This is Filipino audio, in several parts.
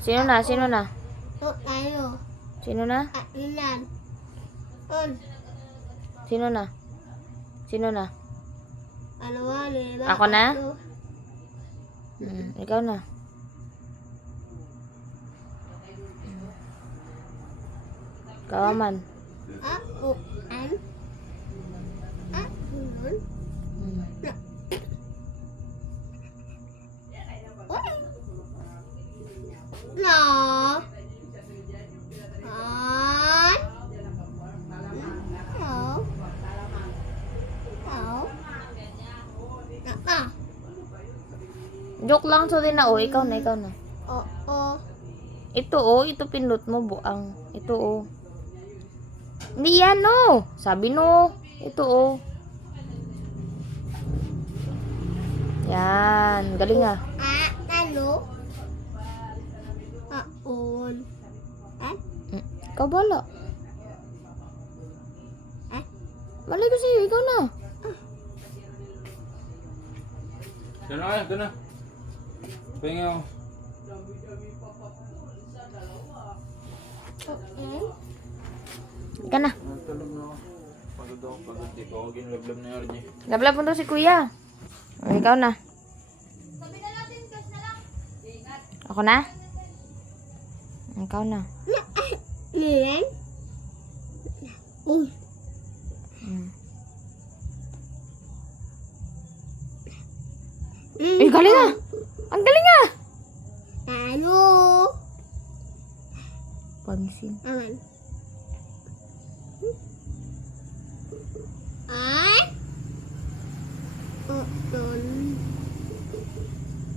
Sino na? Sino na? Tayo. Sino na? Ilan? On. Sino na? Sino na? Dalawa, lima. Ako na? Tatlo. Ikaw na. Kawaman. Ako. An. Yun. No. An. No. No. Joke lang to din na. Oh, ikaw na, ikaw na. Oo. Ito oh, ito pinot mo buang. Ito oh. Hindi yan no. Sabi no. Ito oh. Yan, galing ah. Talo. On. Ikaw bala. Malay ko sa'yo, ikaw na. Doon na kayo, doon na. Pahinga ako. Ika na. Tulog na ako. Pagod ako, pagod. Di pa ako ginlablab na RJ. Lablab mo to si kuya. O, ikaw na. Ako na? Ikaw na. Ilan? Galing ah! Ang galing ah! Talo. Pansin. Aman. Ay. On.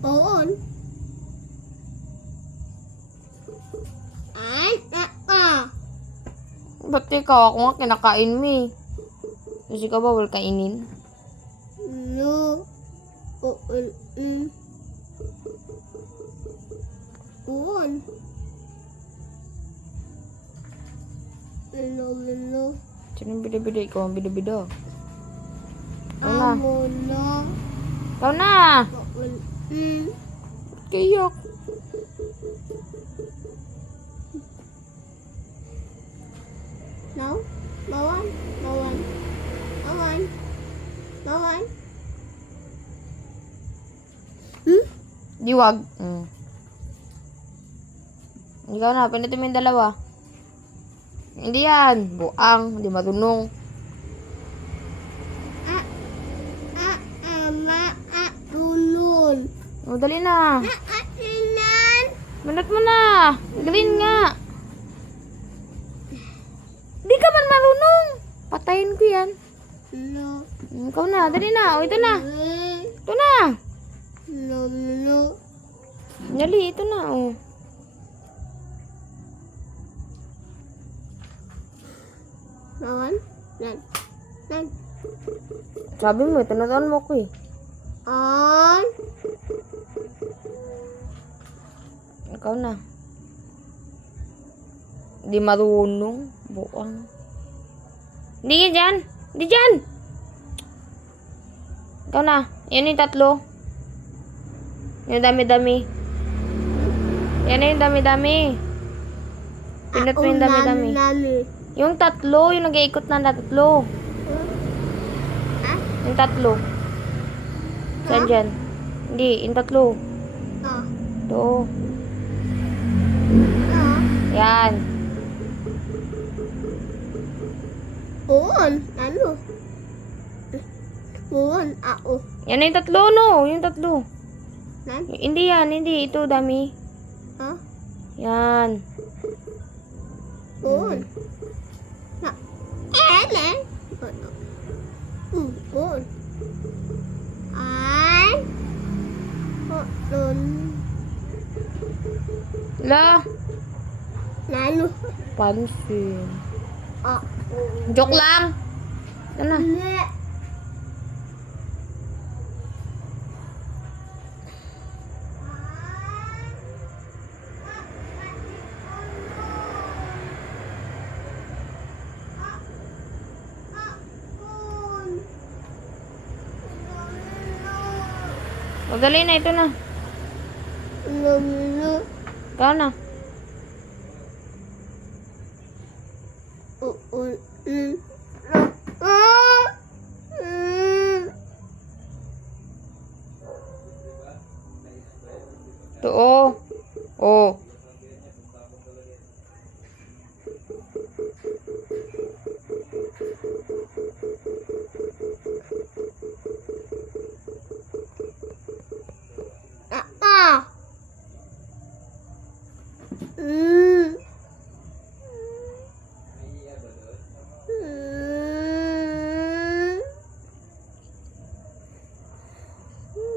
On. Ay. Ba't ikaw? Ako nga kinakain mo eh. Kasi ka bawal kainin. No. On. On. Lolo. Sino yung bida-bida? Ikaw ang bida-bida. Ikaw na. Amo na. Ikaw na! Kayak. No? Bawal. Bawal. Bawal. Bawal. Diwag. Ikaw na, pinitin mo yung dalawa. Hindi yan. Buang. Hindi matunong. Ama. Tulun. O, dali na. Ilan? Banat mo na. Green nga. Di ka man marunong. Patayin ko yan. No. Ikaw na. Dali na. O, ito na. Ito na. No. Dali, ito na. O. Bawal. Nan. Sabi mo, tinutuan mo ko eh. On. Ikaw na. Di marunong. Buang. Hindi ka dyan. Hindi dyan. Ikaw na. Yan yung tatlo. Yung dami-dami. Yan yung dami-dami. Pinot mo yung dami-dami. Yung tatlo. Yung nag-iikot na tatlo. Yung tatlo. Saan dyan? Hindi. Yung tatlo. Ito. Yan. On. Ano? On. Ako. Yan na yung tatlo, no? Yung tatlo. Nan? Hindi yan. Hindi. Ito, dami. Ha? Yan. On. Ellen. On. Ay. On. La. Nano? Pansin. Ako. Joke lang. Ito na. Ne. O, dali na. Ito na. No. Ikaw na. Tuo. Oh.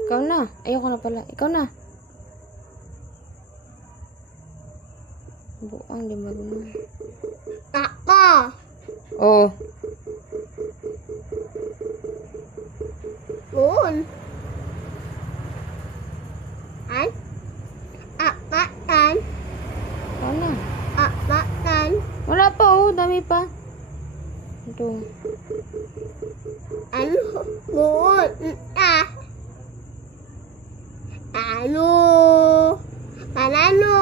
Ikaw na. Ayoko na pala. Ikaw na. Buang, di marunong. Ako. Oh. Moon. An? Apatan. Ikaw na. Apatan. Wala pa oh. Dami pa. Ito. Ano? Moon. Ano? Panano?